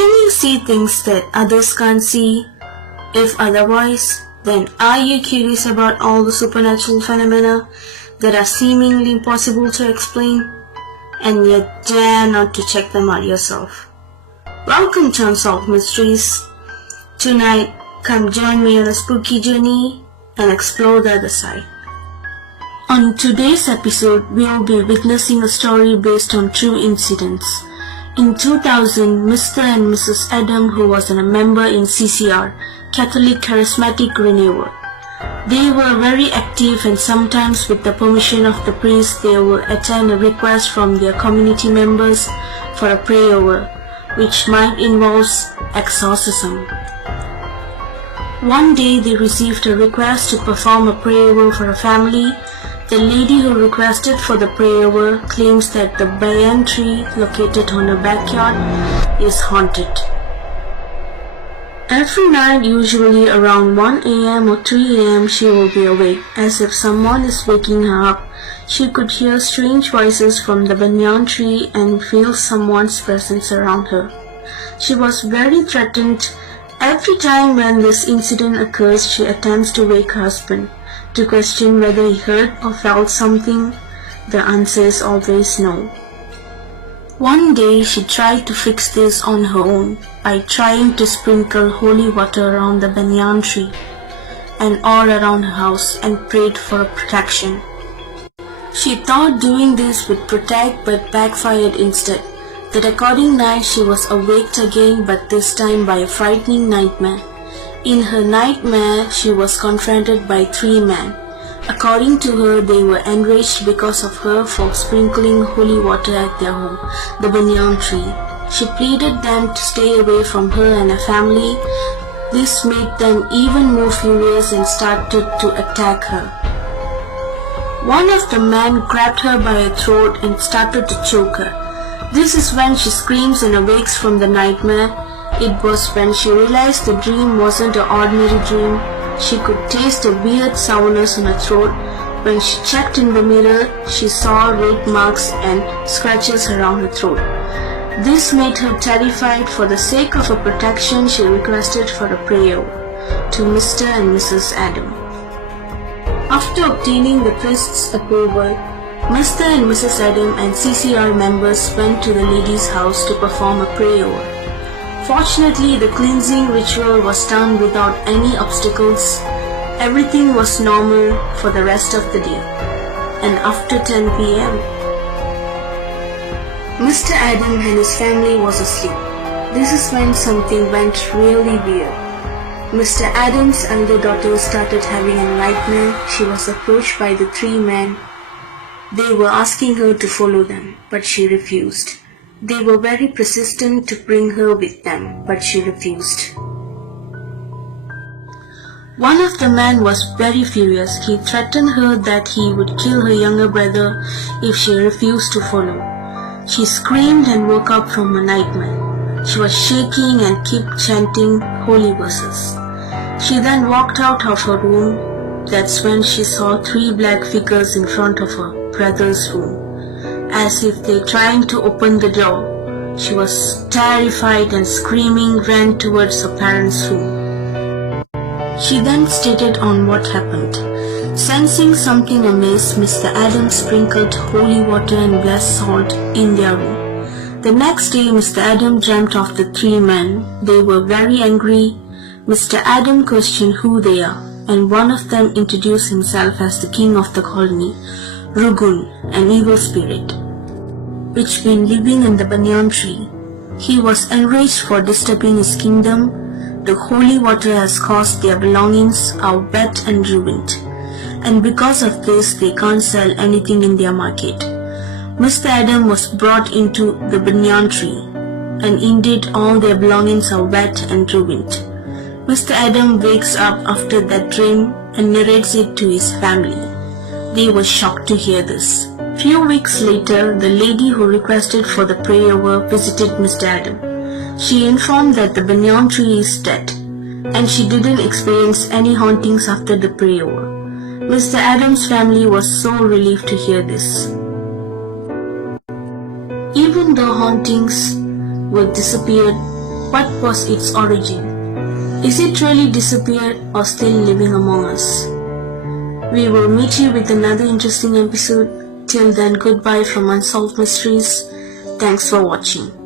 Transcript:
Can you see things that others can't see? If otherwise, then are you curious about all the supernatural phenomena that are seemingly impossible to explain, and yet dare not to check them out yourself? Welcome to Unsolved Mysteries. Tonight, come join me on a spooky journey and explore the other side. On today's episode, we will be witnessing a story based on true incidents. In 2000, Mr. and Mrs. Adam, who was a member in CCR, Catholic Charismatic Renewal. They were very active, and sometimes with the permission of the priest, they would attend a request from their community members for a prayer, which might involve exorcism. One day they received a request to perform a prayer for a family. The lady who requested for the prayer claims that the Banyan tree located on her backyard is haunted. Every night, usually around 1 a.m. or 3 a.m., she will be awake, as if someone is waking her up. She could hear strange voices from the banyan tree and feel someone's presence around her. She was very threatened. Every time when this incident occurs, she attempts to wake her husband to question whether he heard or felt something. The answer is always no. One day she tried to fix this on her own by trying to sprinkle holy water around the banyan tree and all around her house and prayed for protection. She thought doing this would protect, but backfired instead. The according night she was awaked again, but this time by a frightening nightmare. In her nightmare, she was confronted by 3 men. According to her, they were enraged because of her for sprinkling holy water at their home, the banyan tree. She pleaded them to stay away from her and her family. This made them even more furious and started to attack her. One of the men grabbed her by her throat and started to choke her. This is when she screams and awakes from the nightmare. It was when she realized the dream wasn't an ordinary dream. She could taste a weird sourness in her throat. When she checked in the mirror, she saw red marks and scratches around her throat. This made her terrified. For the sake of her protection, she requested for a prayer to Mr. and Mrs. Adam. After obtaining the priest's approval, Mr. and Mrs. Adam and CCR members went to the lady's house to perform a prayer. Fortunately, the cleansing ritual was done without any obstacles. Everything was normal for the rest of the day. And after 10 p.m., Mr. Adam and his family was asleep. This is when something went really weird. Mr. Adam's elder daughter started having a nightmare. She was approached by the 3 men. They were asking her to follow them, but she refused. They were very persistent to bring her with them, but she refused. One of the men was very furious. He threatened her that he would kill her younger brother if she refused to follow. She screamed and woke up from her nightmare. She was shaking and kept chanting holy verses. She then walked out of her room. That's when she saw 3 black figures in front of her brother's room, as if they trying to open the door. She was terrified and screaming ran towards her parents' room. She then stated on what happened. Sensing something amiss, Mr. Adam sprinkled holy water and black salt in their room. The next day, Mr. Adam dreamt of the 3 men. They were very angry. Mr. Adam questioned who they are, and one of them introduced himself as the king of the colony, Rugun, an evil spirit, which been living in the banyan tree. He was enraged for disturbing his kingdom. The holy water has caused their belongings are wet and ruined, and because of this they can't sell anything in their market. Mr. Adam was brought into the banyan tree, and indeed all their belongings are wet and ruined. Mr. Adam wakes up after that dream and narrates it to his family. They were shocked to hear this. Few weeks later, the lady who requested for the prayer visited Mr. Adam. She informed that the banyan tree is dead, and she didn't experience any hauntings after the prayer. Mr. Adam's family was so relieved to hear this. Even though hauntings were disappeared, What was its origin? Is it really disappeared or still living among us? We will meet you with another interesting episode. Till then, goodbye from Unsolved Mysteries. Thanks for watching.